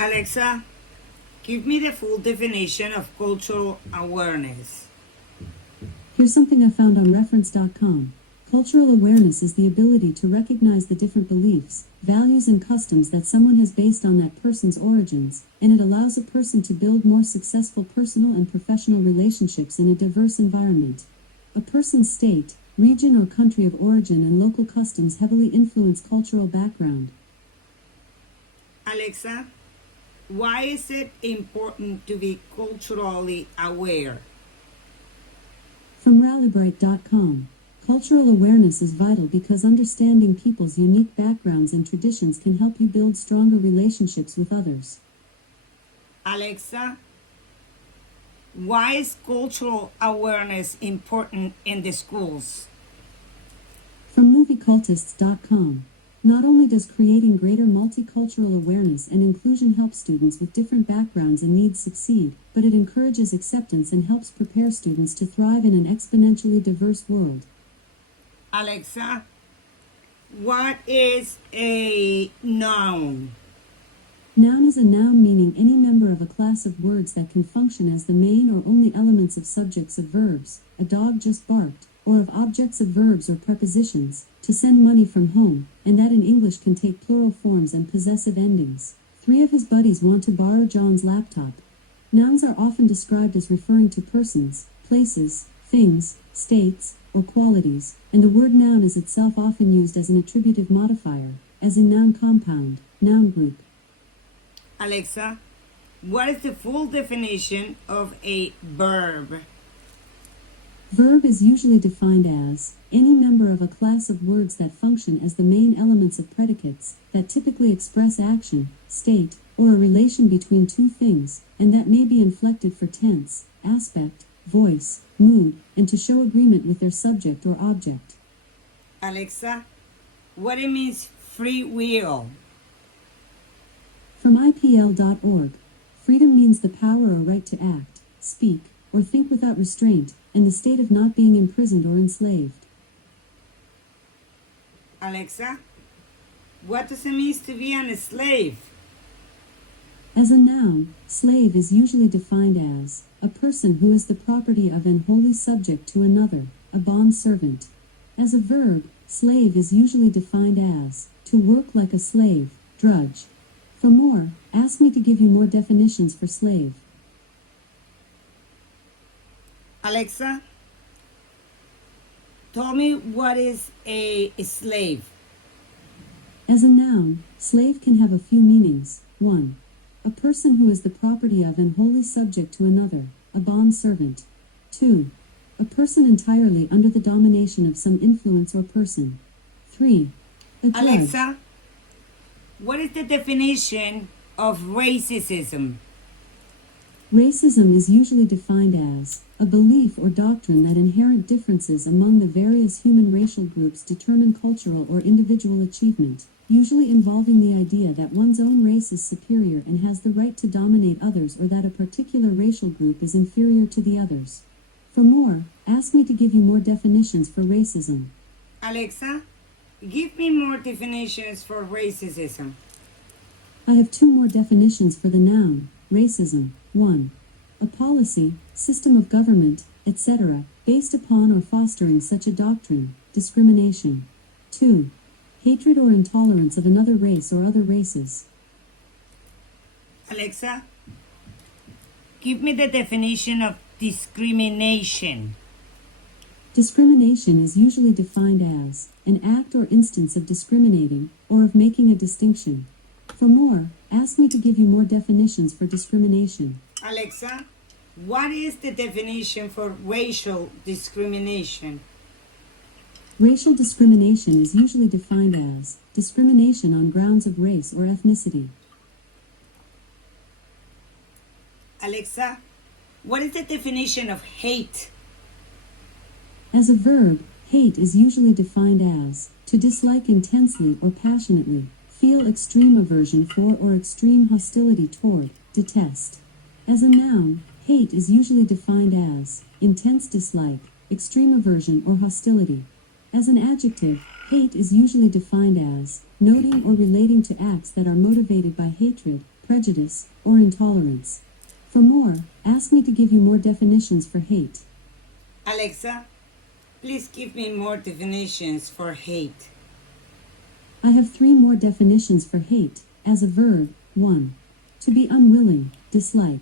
Alexa, give me the full definition of cultural awareness. Here's something I found on reference.com. Cultural awareness is the ability to recognize the different beliefs, values, and customs that someone has based on that person's origins, and it allows a person to build more successful personal and professional relationships in a diverse environment. A person's state, region, or country of origin and local customs heavily influence cultural background. Alexa, why is it important to be culturally aware? From rallybright.com. Cultural awareness is vital because understanding people's unique backgrounds and traditions can help you build stronger relationships with others. Alexa, why is cultural awareness important in the schools? From moviecultists.com. Not only does creating greater multicultural awareness and inclusion help students with different backgrounds and needs succeed, but it encourages acceptance and helps prepare students to thrive in an exponentially diverse world. Alexa, what is a noun? Noun is a noun meaning any member of a class of words that can function as the main or only elements of subjects of verbs, a dog just barked, or of objects of verbs or prepositions, to send money from home, and that in English can take plural forms and possessive endings. 3 of his buddies want to borrow John's laptop. Nouns are often described as referring to persons, places, things, states, or qualities, and the word noun is itself often used as an attributive modifier, as in noun compound, noun group. Alexa, what is the full definition of a verb? Verb is usually defined as any member of a class of words that function as the main elements of predicates, that typically express action, state, or a relation between two things, and that may be inflected for tense, aspect, voice, mood, and to show agreement with their subject or object. Alexa, what it means free will? From IPL.org, freedom means the power or right to act, speak, or think without restraint, and the state of not being imprisoned or enslaved. Alexa, what does it mean to be a slave? As a noun, slave is usually defined as a person who is the property of and wholly subject to another, a bond servant. As a verb, slave is usually defined as to work like a slave, drudge. For more, ask me to give you more definitions for slave. Alexa, tell me what is a slave? As a noun, slave can have a few meanings. 1. A person who is the property of and wholly subject to another, a bond servant. 2. A person entirely under the domination of some influence or person. 3. A drudge. Alexa, what is the definition of racism? Racism is usually defined as a belief or doctrine that inherent differences among the various human racial groups determine cultural or individual achievement, usually involving the idea that one's own race is superior and has the right to dominate others, or that a particular racial group is inferior to the others. For more, ask me to give you more definitions for racism. Alexa, give me more definitions for racism. I have 2 more definitions for the noun, racism. 1. A policy, system of government, etc., based upon or fostering such a doctrine, discrimination. 2. Hatred or intolerance of another race or other races. Alexa, give me the definition of discrimination. Discrimination is usually defined as an act or instance of discriminating, or of making a distinction. For more, ask me to give you more definitions for discrimination. Alexa, what is the definition for racial discrimination? Racial discrimination is usually defined as discrimination on grounds of race or ethnicity. Alexa, what is the definition of hate? As a verb, hate is usually defined as to dislike intensely or passionately, feel extreme aversion for or extreme hostility toward, detest. As a noun, hate is usually defined as intense dislike, extreme aversion or hostility. As an adjective, Hate is usually defined as noting or relating to acts that are motivated by hatred, prejudice, or intolerance. For more, ask me to give you more definitions for hate. Alexa, please give me more definitions for hate. I have 3 more definitions for hate, as a verb. 1. To be unwilling, dislike.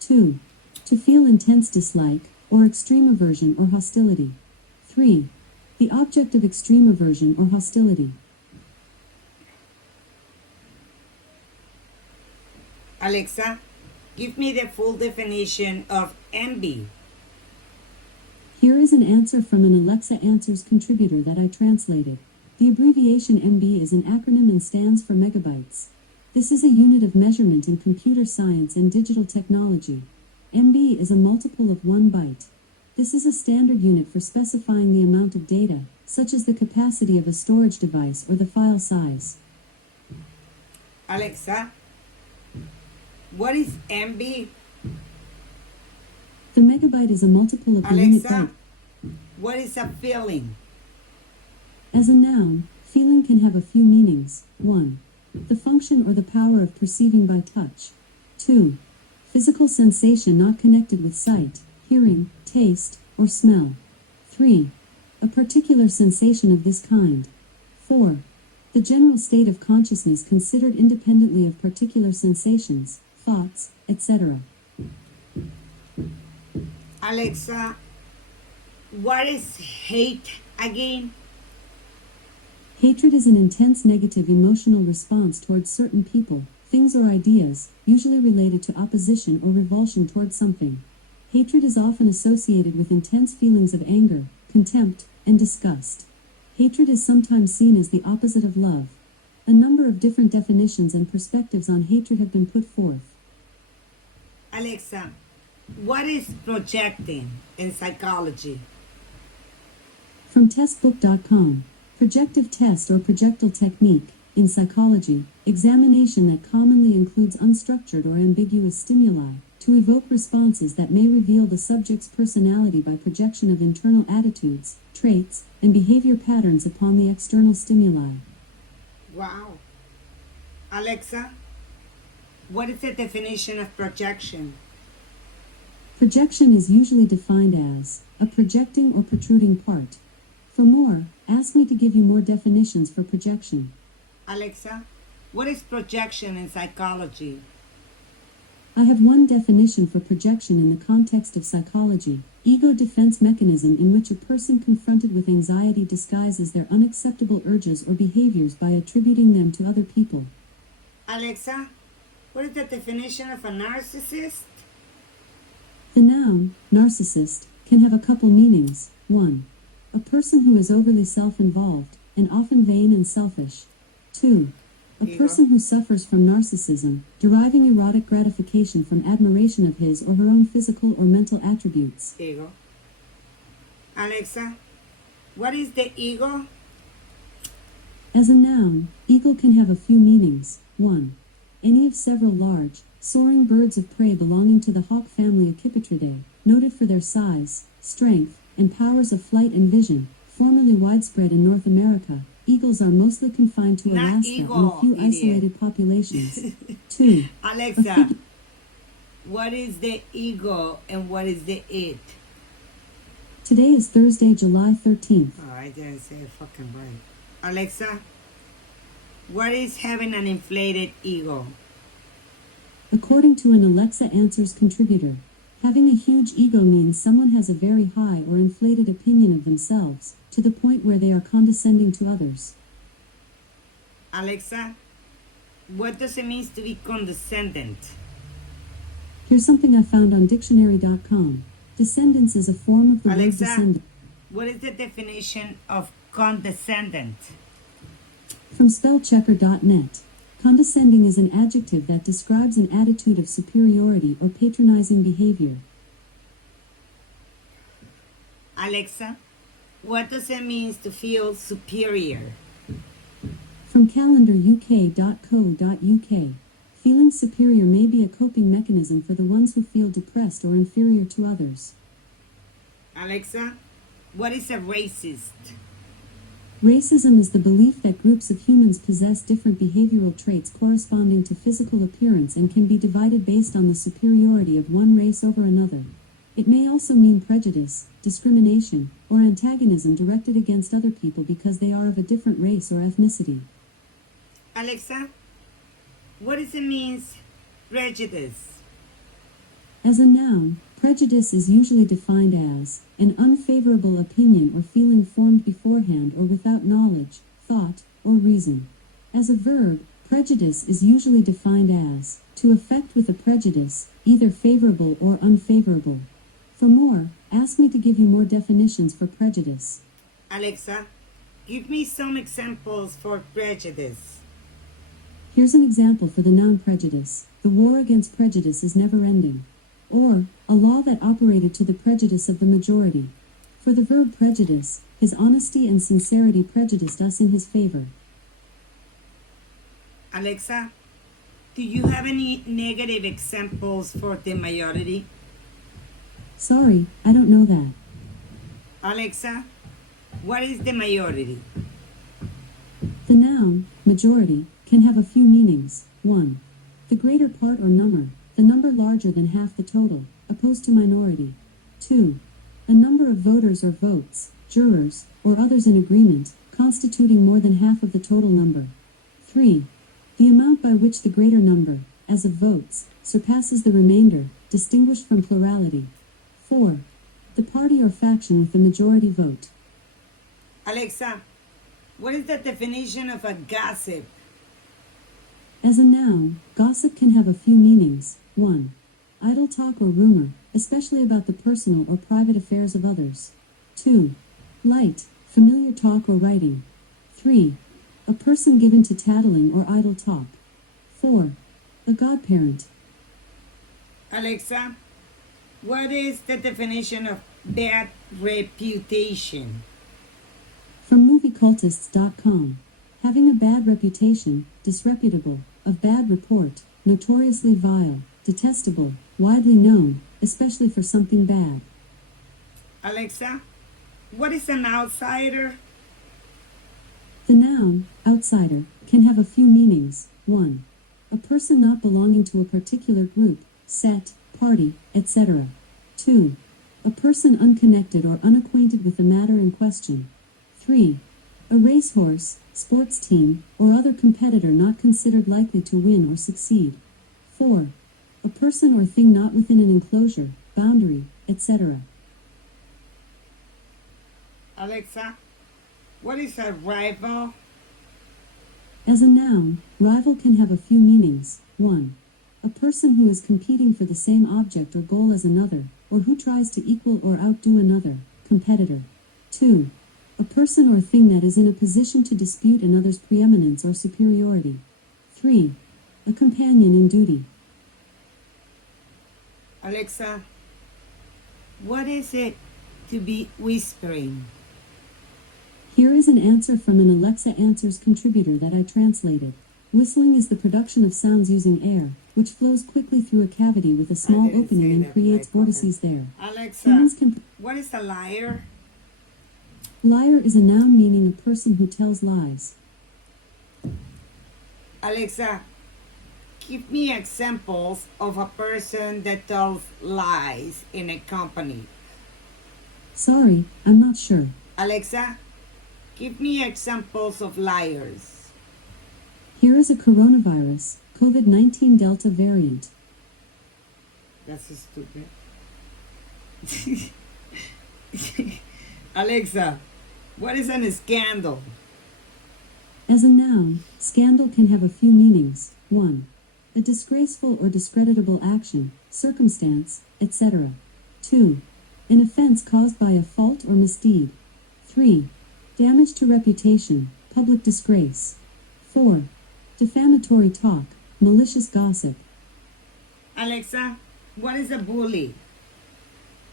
2. To feel intense dislike, or extreme aversion or hostility. 3. The object of extreme aversion or hostility. Alexa, give me the full definition of envy. Here is an answer from an Alexa Answers contributor that I translated. The abbreviation MB is an acronym and stands for megabytes. This is a unit of measurement in computer science and digital technology. MB is a multiple of 1 byte. This is a standard unit for specifying the amount of data, such as the capacity of a storage device or the file size. Alexa, what is MB? The megabyte is a multiple of the unit byte. Alexa, what is a feeling? As a noun, feeling can have a few meanings. 1. The function or the power of perceiving by touch. 2. Physical sensation not connected with sight, hearing, taste, or smell. 3. A particular sensation of this kind. 4. The general state of consciousness considered independently of particular sensations, thoughts, etc. Alexa, what is hate again? Hatred is an intense negative emotional response towards certain people, things or ideas, usually related to opposition or revulsion towards something. Hatred is often associated with intense feelings of anger, contempt, and disgust. Hatred is sometimes seen as the opposite of love. A number of different definitions and perspectives on hatred have been put forth. Alexa, what is projecting in psychology? From testbook.com, projective test or projectile technique, in psychology, examination that commonly includes unstructured or ambiguous stimuli, to evoke responses that may reveal the subject's personality by projection of internal attitudes, traits, and behavior patterns upon the external stimuli. Wow. Alexa, what is the definition of projection? Projection is usually defined as a projecting or protruding part. For more, ask me to give you more definitions for projection. Alexa, what is projection in psychology? I have 1 definition for projection in the context of psychology: ego defense mechanism in which a person confronted with anxiety disguises their unacceptable urges or behaviors by attributing them to other people. Alexa, what is the definition of a narcissist? The noun, narcissist, can have a couple meanings. 1. A person who is overly self-involved, and often vain and selfish. 2. A person who suffers from narcissism, deriving erotic gratification from admiration of his or her own physical or mental attributes. Ego. Alexa, what is the ego? As a noun, eagle can have a few meanings. 1. Any of several large, soaring birds of prey belonging to the hawk family Accipitridae, noted for their size, strength, and powers of flight and vision, formerly widespread in North America. Eagles are mostly confined to Not Alaska eagle, and a few idiot. isolated populations. 2. Alexa, what is the ego and what is the it? Today is Thursday, July 13th. Oh, I didn't say it fucking right. Alexa, what is having an inflated ego? According to an Alexa Answers contributor, having a huge ego means someone has a very high or inflated opinion of themselves, to the point where they are condescending to others. Alexa, what does it mean to be condescendent? Here's something I found on dictionary.com. Descendants is a form of the word Alexa, descendant. what is the definition of condescendent? From spellchecker.net. Condescending is an adjective that describes an attitude of superiority or patronizing behavior. Alexa, what does it mean to feel superior? From calendaruk.co.uk. Feeling superior may be a coping mechanism for the ones who feel depressed or inferior to others. Alexa, what is a racist? Racism is the belief that groups of humans possess different behavioral traits corresponding to physical appearance and can be divided based on the superiority of one race over another. It may also mean prejudice, discrimination, or antagonism directed against other people because they are of a different race or ethnicity. Alexa, what does it mean, prejudice? As a noun, prejudice is usually defined as an unfavorable opinion or feeling formed beforehand or without knowledge, thought, or reason. As a verb, prejudice is usually defined as to affect with a prejudice, either favorable or unfavorable. For more, ask me to give you more definitions for prejudice. Alexa, give me some examples for prejudice. Here's an example for the noun prejudice. The war against prejudice is never ending. Or, a law that operated to the prejudice of the majority. For the verb prejudice, his honesty and sincerity prejudiced us in his favor. Alexa, do you have any negative examples for the majority? Sorry, I don't know that. Alexa, what is the majority? The noun, majority, can have a few meanings. 1. The greater part or number, the number larger than half the total, opposed to minority. 2. A number of voters or votes, jurors, or others in agreement, constituting more than half of the total number. 3. The amount by which the greater number, as of votes, surpasses the remainder, distinguished from plurality. 4. The party or faction with the majority vote. Alexa, what is the definition of a gossip? As a noun, gossip can have a few meanings. 1. Idle talk or rumor, especially about the personal or private affairs of others. 2. Light, familiar talk or writing. 3. A person given to tattling or idle talk. 4. A godparent. Alexa, what is the definition of bad reputation? From moviecultists.com. Having a bad reputation, disreputable, of bad report, notoriously vile, detestable, widely known, especially for something bad. Alexa, what is an outsider? The noun, outsider, can have a few meanings. 1. A person not belonging to a particular group, set, party, etc. 2. A person unconnected or unacquainted with the matter in question. 3. A racehorse, sports team, or other competitor not considered likely to win or succeed. 4. A person or thing not within an enclosure, boundary, etc. Alexa, what is a rival? As a noun, rival can have a few meanings. 1. A person who is competing for the same object or goal as another, or who tries to equal or outdo another, competitor. 2. A person or thing that is in a position to dispute another's preeminence or superiority. 3. A companion in duty. Alexa, what is it to be whispering? Here is an answer from an Alexa Answers contributor that I translated. Whistling is the production of sounds using air, which flows quickly through a cavity with a small opening and creates vortices there. Alexa, what is a liar? Liar is a noun meaning a person who tells lies. Alexa, give me examples of a person that tells lies in a company. Sorry, I'm not sure. Alexa, give me examples of liars. Here is a coronavirus, COVID-19 Delta variant. That's stupid. Alexa, what is a scandal? As a noun, scandal can have a few meanings. 1. A disgraceful or discreditable action, circumstance, etc. 2. An offense caused by a fault or misdeed. 3. Damage to reputation, public disgrace. 4. Defamatory talk, malicious gossip. Alexa, what is a bully?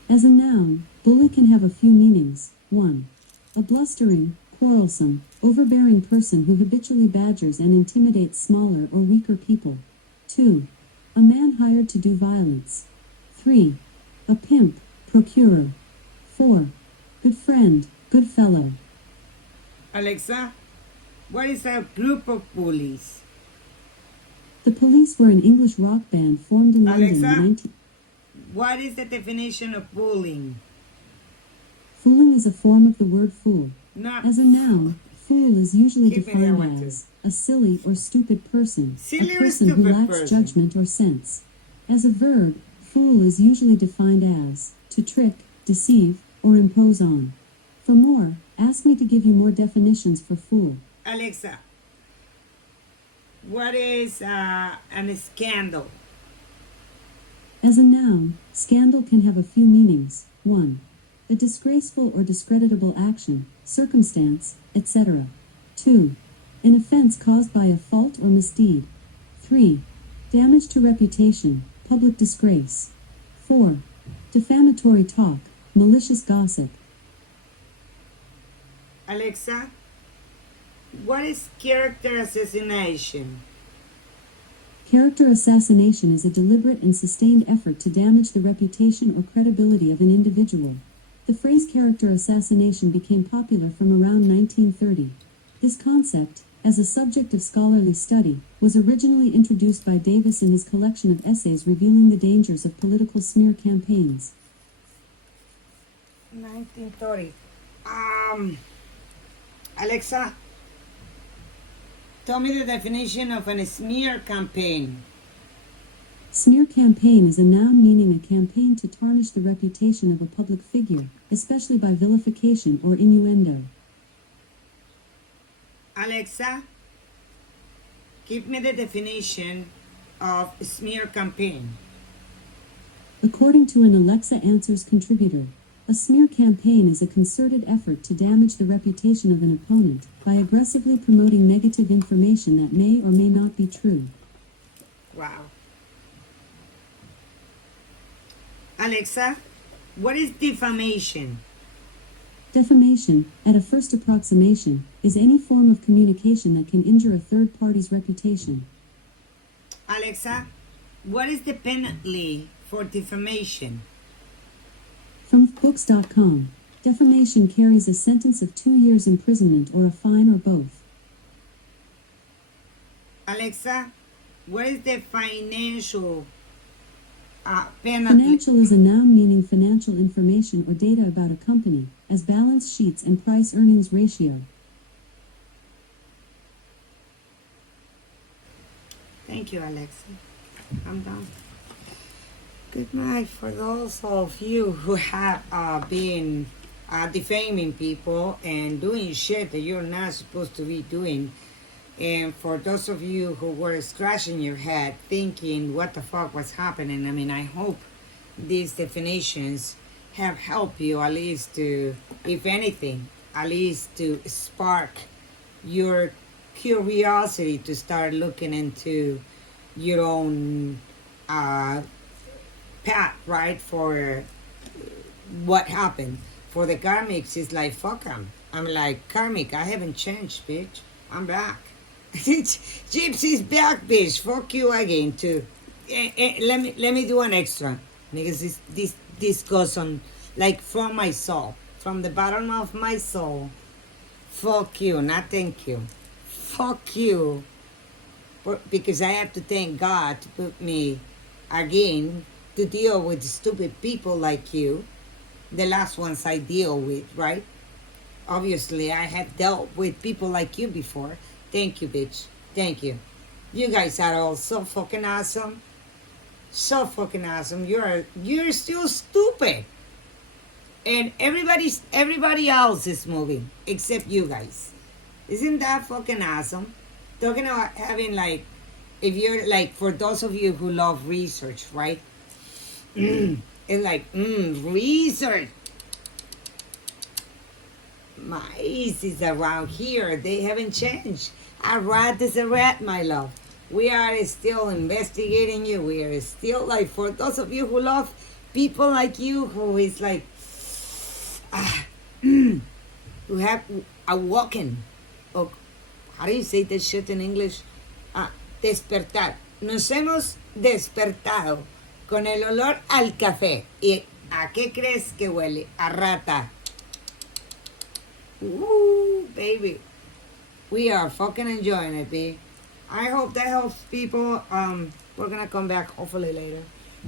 As a noun, bully can have a few meanings. 1. A blustering, quarrelsome, overbearing person who habitually badgers and intimidates smaller or weaker people. 2. A man hired to do violence. 3. A pimp, procurer. 4. Good friend, good fellow. Alexa, what is a group of bullies? The Police were an English rock band formed in London in Alexa, 19... what is the definition of bullying? Fooling is a form of the word fool. Not As a noun, fool is usually Keep me there, one, defined two. as a silly or stupid person, Silly a or person who stupid lacks person. judgment or sense. As a verb, fool is usually defined as to trick, deceive, or impose on. For more, ask me to give you more definitions for fool. Alexa, what is an scandal? As a noun, scandal can have a few meanings. 1. A disgraceful or discreditable action, circumstance, etc. 2. An offense caused by a fault or misdeed. 3. Damage to reputation, public disgrace. 4. Defamatory talk, malicious gossip. Alexa, what is character assassination? Character assassination is a deliberate and sustained effort to damage the reputation or credibility of an individual. The phrase character assassination became popular from around 1930. This concept, as a subject of scholarly study, was originally introduced by Davis in his collection of essays revealing the dangers of political smear campaigns. 1930. Alexa, tell me the definition of a smear campaign. Smear campaign is a noun meaning a campaign to tarnish the reputation of a public figure, especially by vilification or innuendo. Alexa, give me the definition of smear campaign. According to an Alexa Answers contributor, a smear campaign is a concerted effort to damage the reputation of an opponent by aggressively promoting negative information that may or may not be true. Wow. Alexa, what is defamation? Defamation, at a first approximation, is any form of communication that can injure a third party's reputation. Alexa, what is the penalty for defamation? From books.com, defamation carries a sentence of 2 years imprisonment or a fine or both. Alexa, what is the financial penalty? Financial is a noun meaning financial information or data about a company, as balance sheets and price-earnings ratio. Thank you, Alexa. I'm done. Good night for those of you who have been defaming people and doing shit that you're not supposed to be doing. And for those of you who were scratching your head thinking what the fuck was happening, I mean, I hope these definitions have helped you at least to, if anything, at least to spark your curiosity to start looking into your own path, right? For what happened. For the karmics, it's like, fuck them. I'm like, karmic, I haven't changed, bitch. I'm back. Gypsy's back, bitch. Fuck you again, too. Let me do an extra. Because this goes on, like, from my soul. From the bottom of my soul. Fuck you, not thank you. Fuck you. Because I have to thank God to put me again to deal with stupid people like you. The last ones I deal with, right? Obviously, I have dealt with people like you before. Thank you, bitch. Thank you. You guys are all so fucking awesome. So fucking awesome. You're still stupid. And everybody else is moving except you guys. Isn't that fucking awesome? Talking about having, like, if you're like, for those of you who love research, right? It's like, research. Mice is around here. They haven't changed. A rat is a rat, my love. We are still investigating you. We are still, like, for those of you who love people like you, who is like, who have awoken. Oh, how do you say that shit in English? Despertar. Nos hemos despertado con el olor al café. ¿Y a qué crees que huele? A rata. baby. We are fucking enjoying it, B. I hope that helps people. We're gonna come back hopefully later.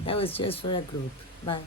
That was just for a group. Bye.